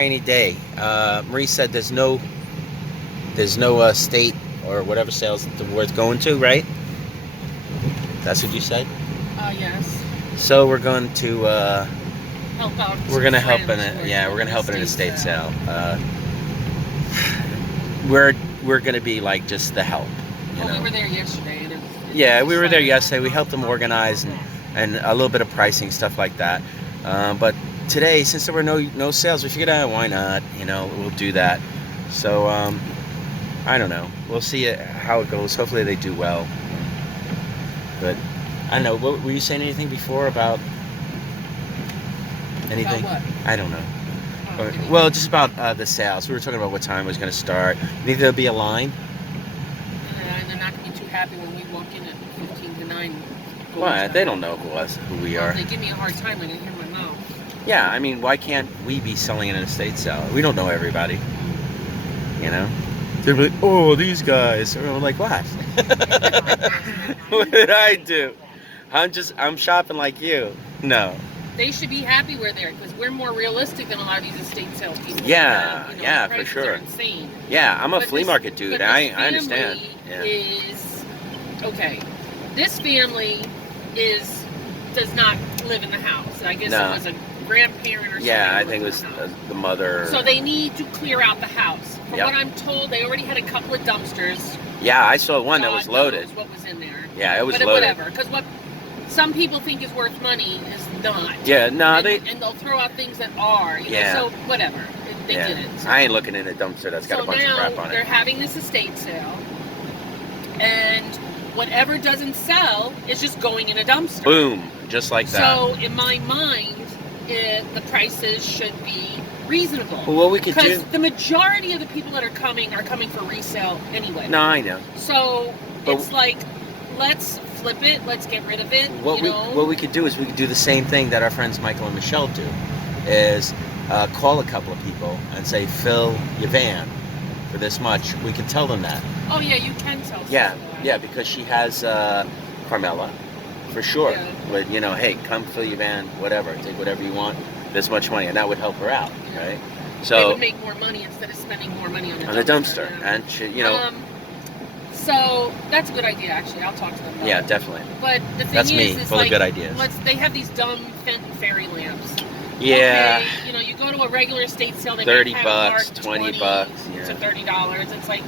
Rainy day. Marie said there's no state or whatever sales worth going to, right? That's what you said. Yes. So we're going to Help out. we're gonna help in it. Yeah, we're gonna help in an estate sale. We're gonna be like just the help. You know? We were there yesterday. And yeah, we were there yesterday. We helped them organize and a little bit of pricing, stuff like that. But today, since there were no sales, we figured out why not. You know, we'll do that. So I don't know. We'll see how it goes. Hopefully they do well. But I don't know. Were you saying anything before about anything? About what? I don't know. Well, just about the sales. We were talking about what time it was going to start. You think there'll be a line? And they're not going to be too happy when we walk in at 15 to 9. Well, they don't know who we are. If they give me a hard time, they're going to hear my mouth. Yeah, I mean, why can't we be selling in an estate sale? We don't know everybody. You know? They're like, oh, these guys. Or I'm like, what? What did I do? I'm shopping like you. No. They should be happy we're there because we're more realistic than a lot of these estate sale people. Yeah, you know, yeah, for sure. Are insane. Yeah, I'm a flea market dude. I understand. Yeah. Is okay. This family does not live in the house. I guess it was a grandparent or something. Yeah, I think it was the mother. So they need to clear out the house. From what I'm told, they already had a couple of dumpsters. Yeah, I saw one that was loaded. What was in there? Yeah, it was loaded. But whatever, because what some people think is worth money is not. Yeah, no, and they'll throw out things that are. You know, so whatever. They did it. So. I ain't looking in a dumpster that's got a bunch of crap on it. They're having this estate sale, and whatever doesn't sell is just going in a dumpster. Boom, just like that. So in my mind, the prices should be reasonable. Well, what we could do, because the majority of the people that are coming for resale anyway. No, I know. So it's like, let's flip it. Let's get rid of it. What we could do is we could do the same thing that our friends Michael and Michelle do, is call a couple of people and say, fill your van for this much. We could tell them that. Oh yeah, you can tell. Yeah, because she has Carmela, for sure. Yeah. But hey, come fill your van, whatever, take whatever you want, this much money, and that would help her out, right? So they would make more money instead of spending more money on the dumpster. Yeah. And she, so that's a good idea, actually. I'll talk to them about it. Definitely. But the thing that's me, is full of good ideas. They have these dumb Fenton fairy lamps. Yeah. Okay, you go to a regular estate sale, they $30, might have $20 to $30. It's like,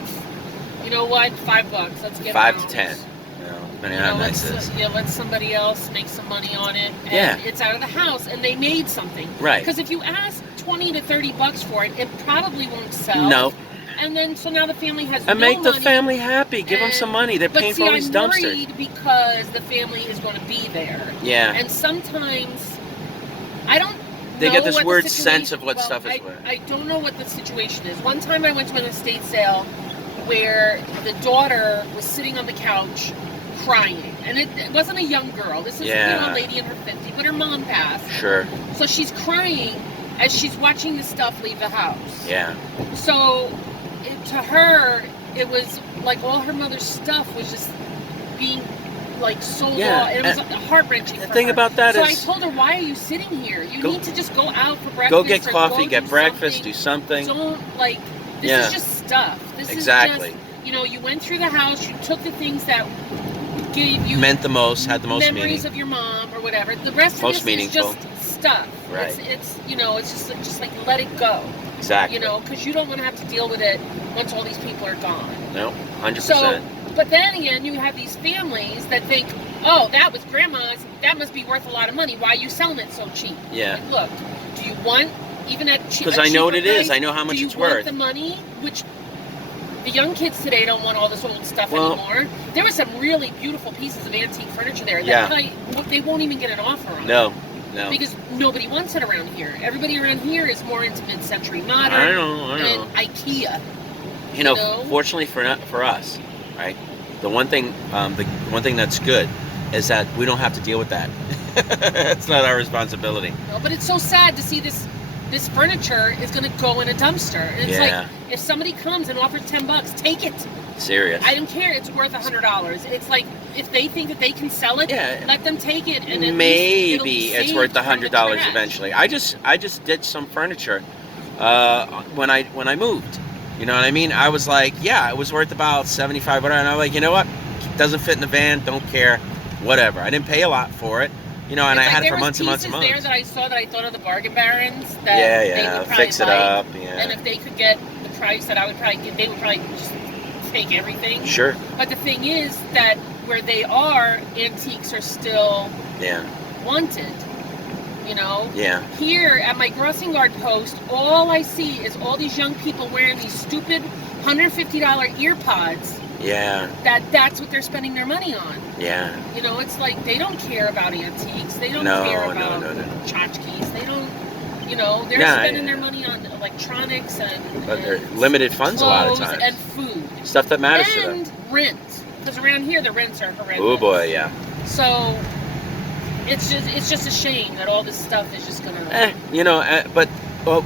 you know what, $5. Let's get $5 to $10. Let somebody else make some money on it. And it's out of the house, and they made something. Right. Because if you ask $20 to $30 for it, it probably won't sell. No. And then, so now the family has and no make the money, family happy. Give them some money. They're paying for all these dumpsters. I'm worried because the family is going to be there. Yeah. And sometimes, I don't They know get this what weird the sense of what stuff is worth. I don't know what the situation is. One time I went to an estate sale where the daughter was sitting on the couch crying. And it wasn't a young girl. This is a lady in her 50s, but her mom passed. Sure. So she's crying as she's watching the stuff leave the house. Yeah. So to her, it was like all her mother's stuff was just being like sold off. It was heart-wrenching. The thing about that is, I told her, why are you sitting here? You need to just go out for breakfast. Go get coffee, get breakfast, do something. Don't this is just stuff. This is just, you went through the house, you took the things that gave you meant the most, had the most memories of your mom or whatever. The rest of this is just stuff. Right. It's just like let it go. Exactly. Because you don't want to have to deal with it once all these people are gone. No, 100%. So, but then again, you have these families that think, oh, that was grandma's, that must be worth a lot of money. Why are you selling it so cheap? Yeah. Like, look, do you want, even at cheap? Because I know what it is. I know how much it's worth. Do you want the money? Which the young kids today don't want all this old stuff anymore. There were some really beautiful pieces of antique furniture there that they won't even get an offer on. No. Because nobody wants it around here. Everybody around here is more into mid-century modern. I know. And IKEA. Fortunately for us, right? The one thing that's good is that we don't have to deal with that. It's not our responsibility. No, but it's so sad to see this furniture is going to go in a dumpster. And it's like, if somebody comes and offers $10, take it. Serious. I don't care. It's worth $100. It's like, if they think that they can sell it, let them take it. And maybe it's worth $100 eventually. I just did some furniture when I moved. You know what I mean? I was like, yeah, it was worth about 75, whatever. And I'm like, you know what? Doesn't fit in the van. Don't care. Whatever. I didn't pay a lot for it. You know, and I had it for months and months and months. There was pieces there that I thought of the bargain barons that they would probably fix it up. Yeah. And if they could get the price that I would probably get, they would probably just take everything. Sure. But the thing is that where they are, antiques are still wanted. You know? Yeah. Here at my crossing guard post, all I see is all these young people wearing these stupid $150 ear pods. Yeah. That's what they're spending their money on. Yeah. You know, it's like they don't care about antiques. They don't care about tchotchkes. They don't, you know, they're spending their money on electronics and they're limited funds a lot of times. And food. Stuff that matters to them. And rent. Because around here the rents are horrendous. Oh boy, yeah. So it's just a shame that all this stuff is just gonna. You know, but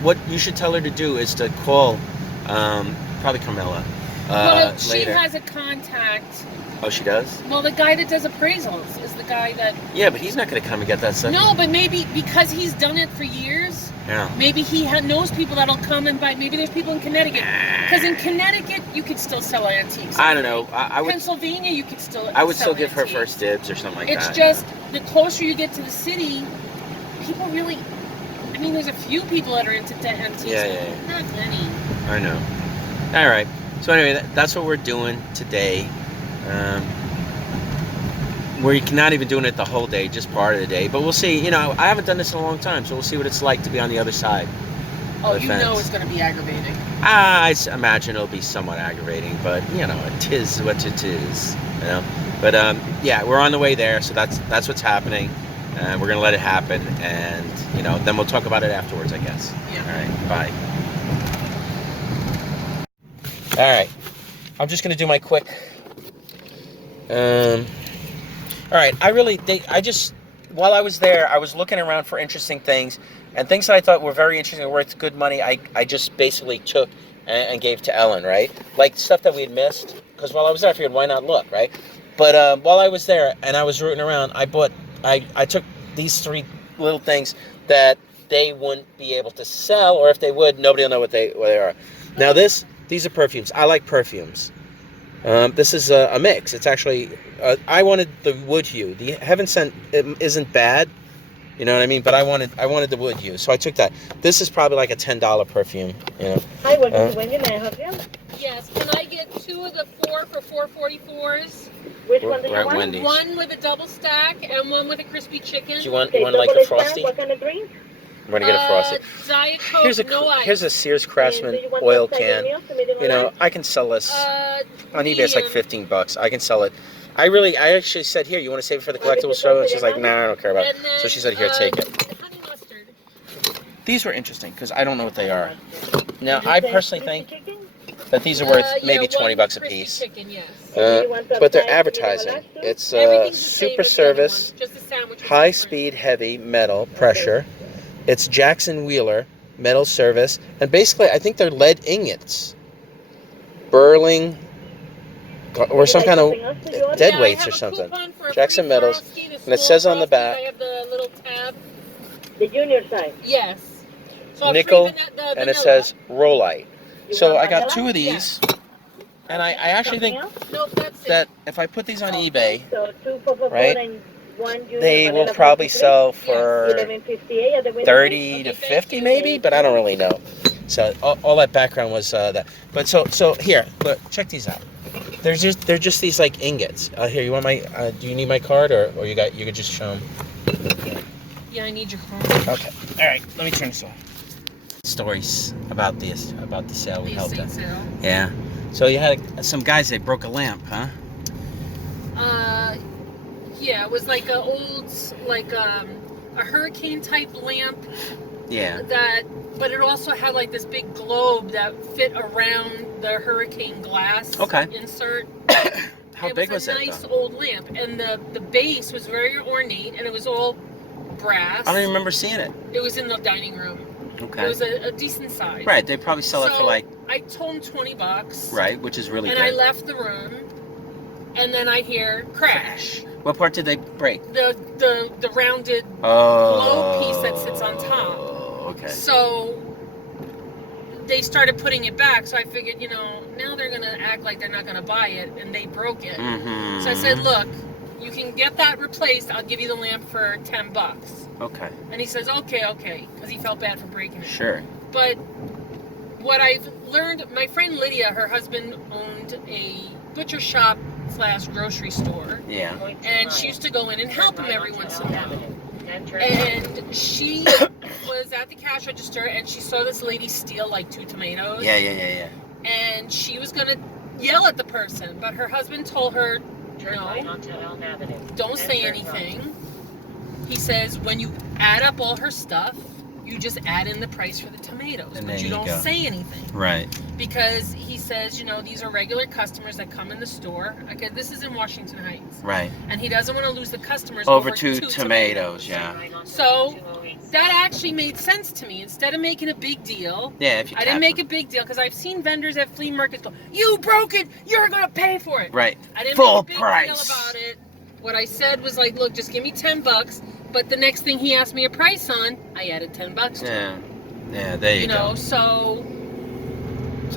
what you should tell her to do is to call, probably Carmela. Well, she has a contact. Oh, she does? Well, the guy that does appraisals is the guy that... Yeah, but he's not going to come and get that stuff. No, but maybe because he's done it for years, maybe he knows people that'll come and buy. Maybe there's people in Connecticut. Because in Connecticut, you could still sell antiques. I don't know. I would, Pennsylvania, you could still I would still give her first dibs or something like that. It's just, the closer you get to the city, people really... I mean, there's a few people that are into antiques. Yeah. Not many. I know. All right. So anyway, that's what we're doing today. We're not even doing it the whole day, just part of the day. But we'll see. You know, I haven't done this in a long time, so we'll see what it's like to be on the other side. Oh, you know it's going to be aggravating. I imagine it'll be somewhat aggravating, but you know, it is what it is. You know, but yeah, we're on the way there, so that's what's happening. We're going to let it happen, and you know, then we'll talk about it afterwards, I guess. Yeah. All right. Bye. All right, I'm just gonna do my quick. All right, I just while I was there, I was looking around for interesting things and things that I thought were very interesting, worth good money. I just basically took and gave to Ellen, right? Like stuff that we had missed, because while I was there, I figured why not look, right? But while I was there and I was rooting around, I took these 3 little things that they wouldn't be able to sell, or if they would, nobody will know what they are. Now these are perfumes. I like perfumes. This is a mix. It's actually, I wanted the wood hue. The Heaven Scent isn't bad, you know what I mean? But I wanted the wood hue, so I took that. This is probably like a $10 perfume, you know. Hi, welcome to Wendy. May I help you? Yes. Can I get 2 of the 4 for $4.44s? Which one do you want? Wendy's. 1 with a double stack and 1 with a crispy chicken. Do you want like a Frosty? What kind of drink? We're gonna get a Frosty. Diet Coke, no ice. Here's a Sears Craftsman oil can. You know, I can sell this on eBay. It's like $15. I can sell it. I actually said, here, you want to save it for the collectible show? And she's like, nah, I don't care about it. So she said, here, take it. Honey mustard. These were interesting because I don't know what they are. Now, I personally think that these are worth maybe $20 a piece. Chicken, yes. But they're advertising. It's super service, high speed, heavy metal pressure. It's Jackson Wheeler metal service, and basically, I think they're lead ingots, burling, or some kind of dead weights or something. Jackson Metals, and it says on the back. I have the little tab. The junior size. Yes. So nickel, and it says Rollite. So I got 2 of these, and I actually think that if I put these on eBay, right, they will probably sell for $30 to $50 maybe, but I don't really know. So all that background was that. But so here, look, check these out. They're just these like ingots. Here, you want my? Do you need my card, or you could just show them? Yeah, I need your card. Okay. All right. Let me turn this off. Stories about the sale we held. Yeah. So you had some guys that broke a lamp, huh? Yeah, it was like a old, like a hurricane type lamp. Yeah. But it also had like this big globe that fit around the hurricane glass insert. How big was it? It was a nice old lamp, and the base was very ornate, and it was all brass. I don't even remember seeing it. It was in the dining room. Okay. It was a decent size. Right, they probably sell it for like. I told him $20. Right, which is really good. And I left the room, and then I hear crash. What part did they break? The rounded globe piece that sits on top. Okay. So they started putting it back. So I figured, you know, now they're gonna act like they're not gonna buy it, and they broke it. So I said, look, you can get that replaced. I'll give you the lamp for $10. Okay. And he says, okay, because he felt bad for breaking it. Sure. But what I've learned, my friend Lydia, her husband owned a butcher shop / grocery store. Yeah. And she used to go in and help him every once in a while. And she was at the cash register and she saw this lady steal like 2 tomatoes. Yeah. And she was gonna yell at the person, but her husband told her, no, don't say anything. He says when you add up all her stuff, you just add in the price for the tomatoes, but you don't say anything. Right. Because he says, you know, these are regular customers that come in the store. Okay, this is in Washington Heights. Right. And he doesn't want to lose the customers over 2 tomatoes. Yeah. So that actually made sense to me. Instead of making a big deal, if you I didn't make a big deal because I've seen vendors at flea markets go, "You broke it. You're gonna pay for it." Right. I didn't Full make a big price. deal about it. What I said was like, "Look, just give me $10." But the next thing he asked me a price on, I added $10 to it. Yeah, there you go. You know, so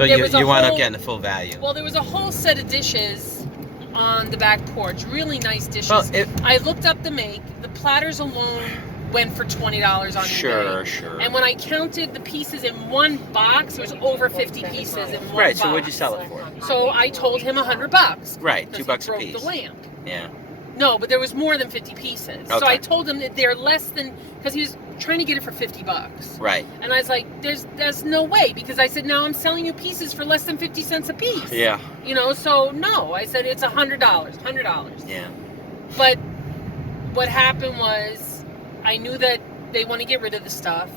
you wound up getting the full value. Well, there was a whole set of dishes on the back porch, really nice dishes. Well, I looked up the make. The platters alone went for $20 on eBay. Sure. And when I counted the pieces in one box, there was over 50 pieces in one box. Right. So what'd you sell it for? So I told him $100. Right, $2 a broke piece. The lamp. Yeah. No, but there was more than 50 pieces. Okay. So I told him that they're less than, because he was trying to get it for $50. Right. And I was like, there's no way, because I said, now I'm selling you pieces for less than 50 cents a piece. Yeah. You know, so no, I said it's $100. Yeah. But what happened was, I knew that they want to get rid of the stuff.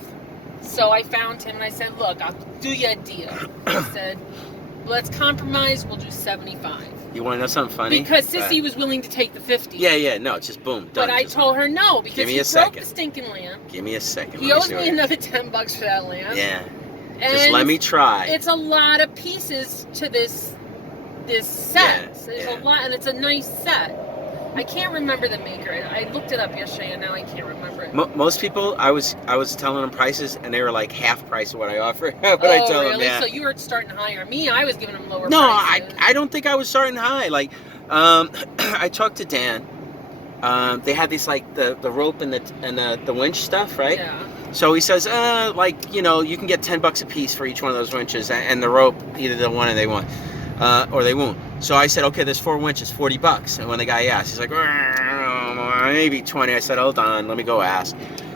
So I found him and I said, look, I'll do you a deal. I said, let's compromise, we'll do 75. You want to know something funny? Because Sissy was willing to take the 50. Yeah, no, it's just boom, done. But I told her no, because he broke the stinking lamp. Give me a second. He owes me another $10 for that lamp. Yeah. And just let me try. It's a lot of pieces to this set. Yeah, There's a lot, and it's a nice set. I can't remember the maker. I looked it up yesterday, and now I can't remember it. Most people, I was telling them prices, and they were like half price of what I offer. But I tell really? them, yeah. So you were starting higher. Me, I was giving them lower No, prices. I don't think I was starting high. Like, I talked to Dan. They had these like the rope and the winch stuff, right? Yeah. So he says, like, you know, you can get $10 a piece for each one of those winches, and the rope, either the one they want, or they won't. So I said, okay, there's 4 winches, $40. And when the guy asked, he's like, maybe 20. I said, hold on, let me go ask.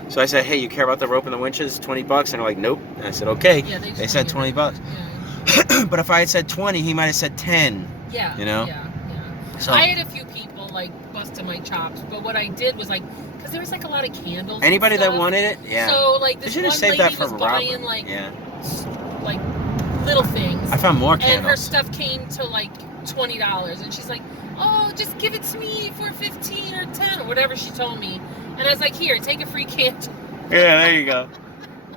So I said, hey, you care about the rope and the winches? $20? And they're like, nope. And I said, okay. Yeah, they said $20. Yeah. But if I had said 20, he might have said 10. Yeah. You know? Yeah. So I had a few people like busting my chops, but what I did was like, because there was like a lot of candles. Anybody and that stuff. wanted it, yeah. So like this should one have saved lady that for was Robert. buying like, yeah. like little things. I found more And candles. her stuff came to like $20, and she's like, "Oh, just give it to me for 15 or 10 or whatever she told me." And I was like, "Here, take a free candle." Yeah, there you go.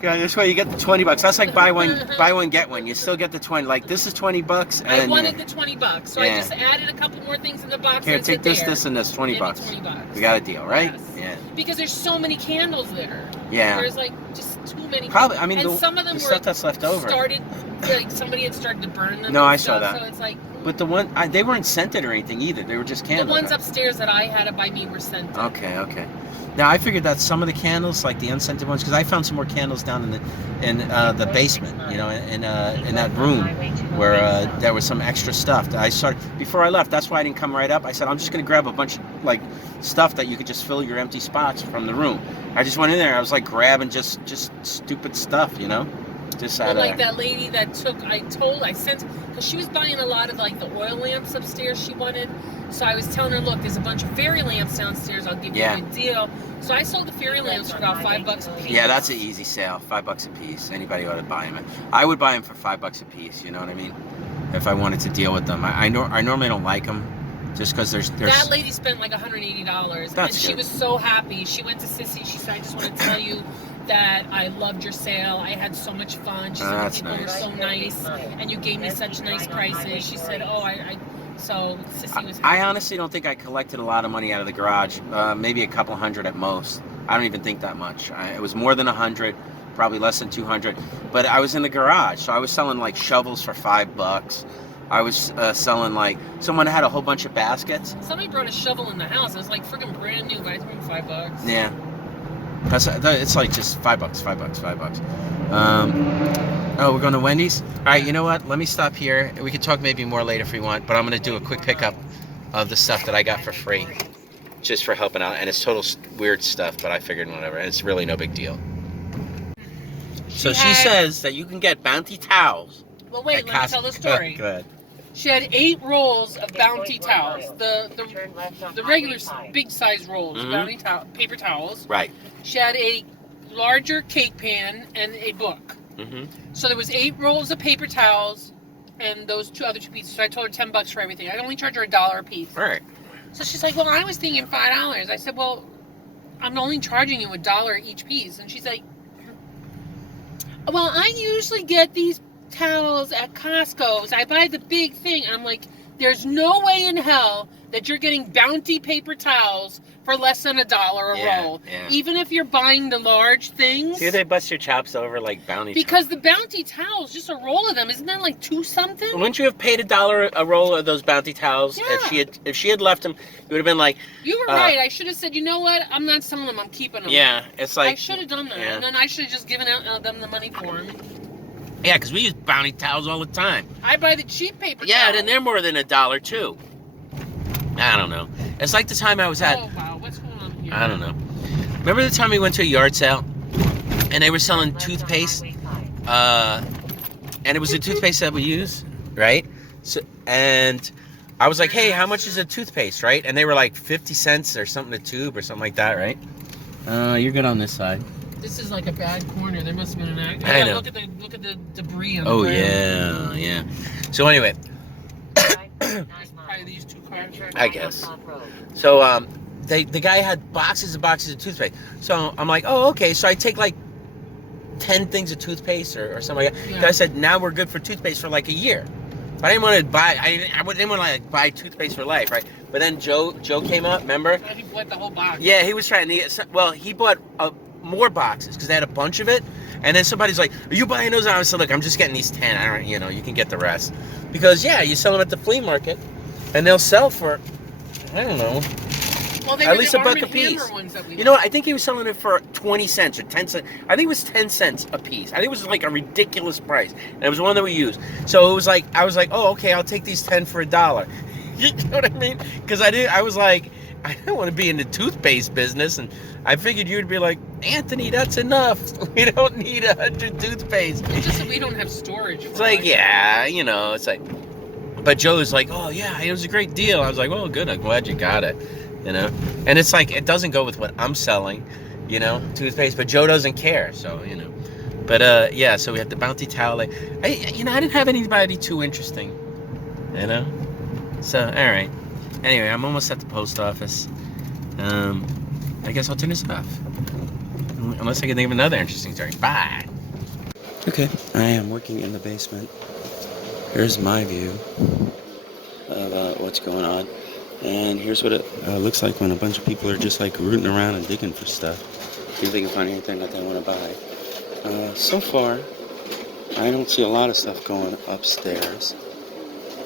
Yeah, this way you get the $20. That's like buy one get one. You still get the 20. Like this is $20, and I wanted the $20, so I Yeah. just added a couple more things in the box. here, and take said, this, "There, this, and this. $20. give me $20. We got a deal, right? Yes. Yeah. Because there's so many candles there. Yeah. There's like just too many. Probably. I mean, and the, some of them the were stuff that's left over. started, like somebody had started to burn them. No, and I saw stuff, that. So it's like. But the one, they weren't scented or anything either. They were just candles. The ones upstairs that I had by me were scented. Okay. Now I figured that some of the candles, like the unscented ones, because I found some more candles down in the basement, you know, in that room where there was some extra stuff. That I started before I left. That's why I didn't come right up. I said I'm just gonna grab a bunch of like stuff that you could just fill your empty spots from the room. I just went in there. I was like grabbing just stupid stuff, you know. Just Well, like that lady that I sent, because she was buying a lot of like the oil lamps upstairs she wanted. So I was telling her, look, there's a bunch of fairy lamps downstairs. I'll give you a good deal. So I sold the fairy lamps for about $5 a piece. Yeah, that's an easy sale. $5 a piece. Anybody ought to buy them. I would buy them for $5 a piece. You know what I mean? If I wanted to deal with them, I normally don't like them, just because there's. That lady spent like $180, That's and she good. was so happy. She went to Sissy. She said, I just want to tell you that I loved your sale. I had so much fun. She said, that's the people were so nice, and you gave me such nice prices. She said, so Sissy was happy. I honestly don't think I collected a lot of money out of the garage. Maybe a couple hundred at most. I don't even think that much. It was more than 100, probably less than 200. But I was in the garage, so I was selling like shovels for $5. I was selling like, someone had a whole bunch of baskets. Somebody brought a shovel in the house. It was like freaking brand new. I threw him $5. Yeah. It's like just $5. Oh, we're going to Wendy's? All right, you know what? Let me stop here. We can talk maybe more later if we want, but I'm going to do a quick pickup of the stuff that I got for free, just for helping out. And it's total weird stuff, but I figured whatever. And it's really no big deal. So she says that you can get Bounty towels. Well, wait, let me tell the story. Go ahead. She had 8 rolls of Bounty towels. The regular big size rolls, Bounty paper towels. Right. She had a larger cake pan and a book. So there was 8 rolls of paper towels and those other two pieces. So I told her $10 for everything. I'd only charge her $1 a piece. Right. So she's like, well, I was thinking $5. I said, well, I'm only charging you $1 each piece. And she's like, well, I usually get these towels at Costco's. I buy the big thing. I'm like, there's no way in hell that you're getting Bounty paper towels for less than $1 a roll. Yeah. Even if you're buying the large things. See, they bust your chops over like Bounty because the Bounty towels, just a roll of them, isn't that like $2 something? Wouldn't you have paid $1 a roll of those Bounty towels? Yeah. If she had left them, it would have been like. You were right. I should have said, you know what? I'm not selling them. I'm keeping them. Yeah, it's like. I should have done that, and then I should have just given out them the money for them. Yeah, because we use Bounty towels all the time. I buy the cheap paper towels. Yeah, then they're more than $1 too. I don't know. It's like the time I was at. Oh wow, what's going on here? I don't know. Remember the time we went to a yard sale, and they were selling toothpaste, and it was a toothpaste that we use, right? So, and I was like, hey, how much is a toothpaste, right? And they were like 50 cents or something a tube or something like that, right? You're good on this side. This is like a bad corner. There must have been an accident. I know. Look at the debris on the Oh ground. yeah. So anyway. Probably these 2 cars. I guess. So the guy had boxes and boxes of toothpaste. So I'm like, oh, okay. So I take like 10 things of toothpaste or something like that. Yeah. I said, now we're good for toothpaste for like a year. But I didn't want to buy. I didn't want to like buy toothpaste for life, right? But then Joe came up. Remember? He bought the whole box. Yeah, he was trying to get. Well, he bought more boxes because they had a bunch of it. And then somebody's like, are you buying those? And I said, look, I'm just getting these 10. I don't, you can get the rest. Because yeah, you sell them at the flea market, and they'll sell for, I don't know. Well, they at least $1 a piece. You know what? I think he was selling it for 20 cents or 10 cents. I think it was 10 cents a piece. I think it was like a ridiculous price. And it was one that we used. So it was like, I was like, oh, okay, I'll take these 10 for $1. You know what I mean? Because I was like, I don't want to be in the toothpaste business. And I figured you'd be like, Anthony, that's enough. We don't need 100 toothpaste. It's just that we don't have storage. It's like, yeah, it's like, but Joe's like, oh yeah, it was a great deal. I was like, well, good. I'm glad you got it. And it's like, it doesn't go with what I'm selling, toothpaste, but Joe doesn't care, so, but, yeah, so we had the Bounty towel. I didn't have anybody too interesting, so, all right. Anyway, I'm almost at the post office. I guess I'll turn this off, unless I can think of another interesting story. Bye. Okay, I am working in the basement. Here's my view of what's going on. And here's what it looks like when a bunch of people are just like rooting around and digging for stuff. See if they can find anything that they want to buy. So far, I don't see a lot of stuff going upstairs,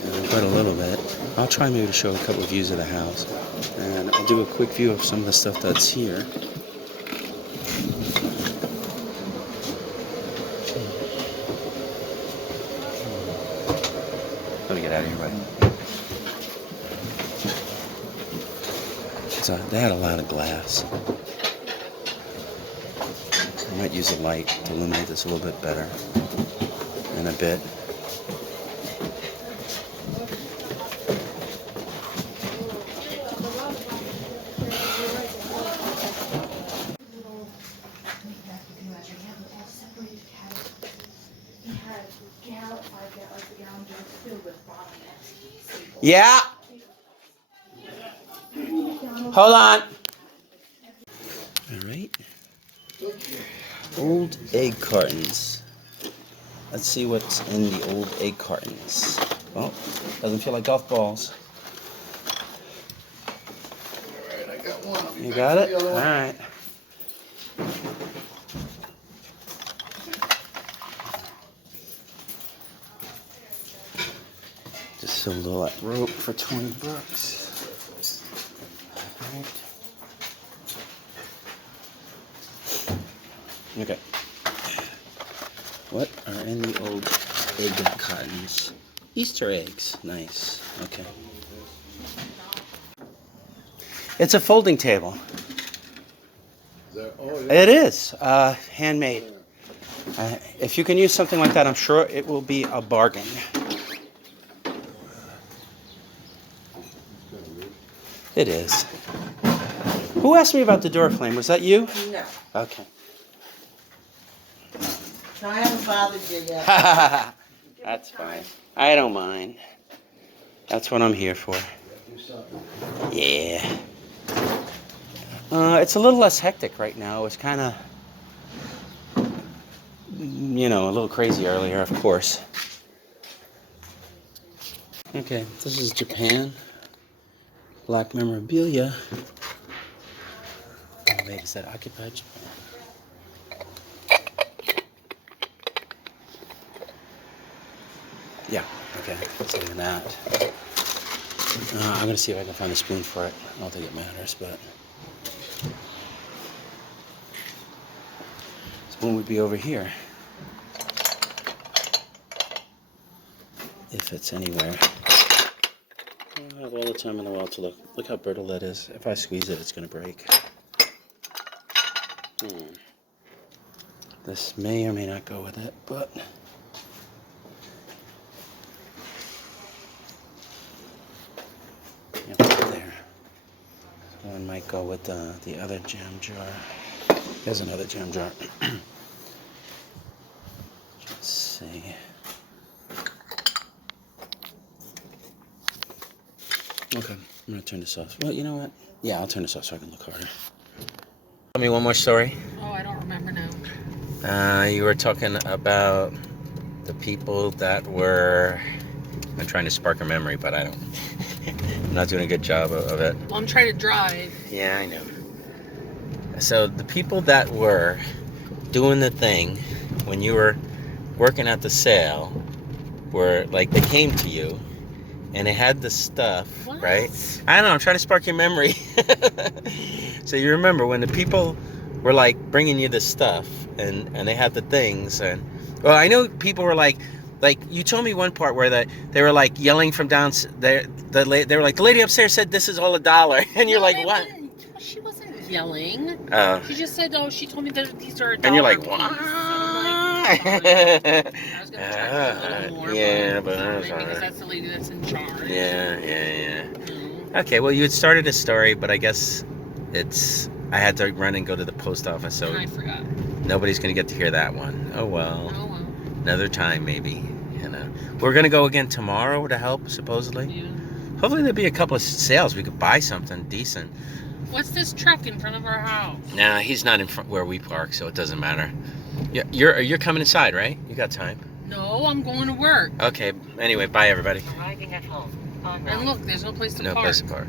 but a little bit. I'll try maybe to show a couple of views of the house. And I'll do a quick view of some of the stuff that's here. Let me get out of here, buddy. So they had a lot of glass. I might use a light to illuminate this a little bit better in a bit. Yeah. Hold on. All right. Old egg cartons. Let's see what's in the old egg cartons. Well, doesn't feel like golf balls. All right, I got one. You got it? All right. Just a little rope for 20 bucks. All right. Okay. What are in the old egg cottons? Easter eggs. Nice. Okay. It's a folding table. It is handmade. If you can use something like that, I'm sure it will be a bargain. It is. Who asked me about the door frame? Was that you? No. Okay. No, I haven't bothered you yet. That's fine. I don't mind. That's what I'm here for. Yeah. It's a little less hectic right now. It's kind of, you know, a little crazy earlier, of course. Okay, this is Japan. Black memorabilia. Oh, wait, is that occupied Japan? Yeah, okay, let's look at that. I'm going to see if I can find a spoon for it. I don't think it matters, but... Spoon would be over here. If it's anywhere. I don't have all the time in the world to look. Look how brittle that is. If I squeeze it, it's going to break. This may or may not go with it, but... Yep, there. One might go with the other jam jar. There's another jam jar. Let's see. Okay, I'm gonna turn this off. Well, you know what? Yeah, I'll turn this off so I can look harder. Tell me one more story. Oh, I don't remember now. You were talking about the people that were... I'm trying to spark a memory, but I don't... I'm not doing a good job of it. Well, I'm trying to drive. Yeah, I know. So the people that were doing the thing when you were working at the sale were like, they came to you and they had the stuff, What? right? I don't know, I'm trying to spark your memory. So you remember when the people were like bringing you the stuff and they had the things, and well, I know people were like you told me one part where they were like yelling from down there. They were like, the lady upstairs said this is all $1, and you're like, what? She wasn't yelling. Oh. She just said, oh, she told me that these are $1. And you're like, piece. what? And I'm like, I was going to charge you a little more. Yeah, but sorry, because that's the lady that's in charge. Yeah. Okay, well, you had started a story, but I guess I had to run and go to the post office, so And I forgot. nobody's going to get to hear that one. Oh, well. Oh, well. Another time, maybe. You know, we're going to go again tomorrow to help, supposedly. Yeah. Hopefully there'll be a couple of sales. We could buy something decent. What's this truck in front of our house? Nah, he's not in front where we park, so it doesn't matter. You're coming inside, right? You got time. No, I'm going to work. Okay. Anyway, bye everybody. Arriving at home. And look, there's no place to No park. place to park.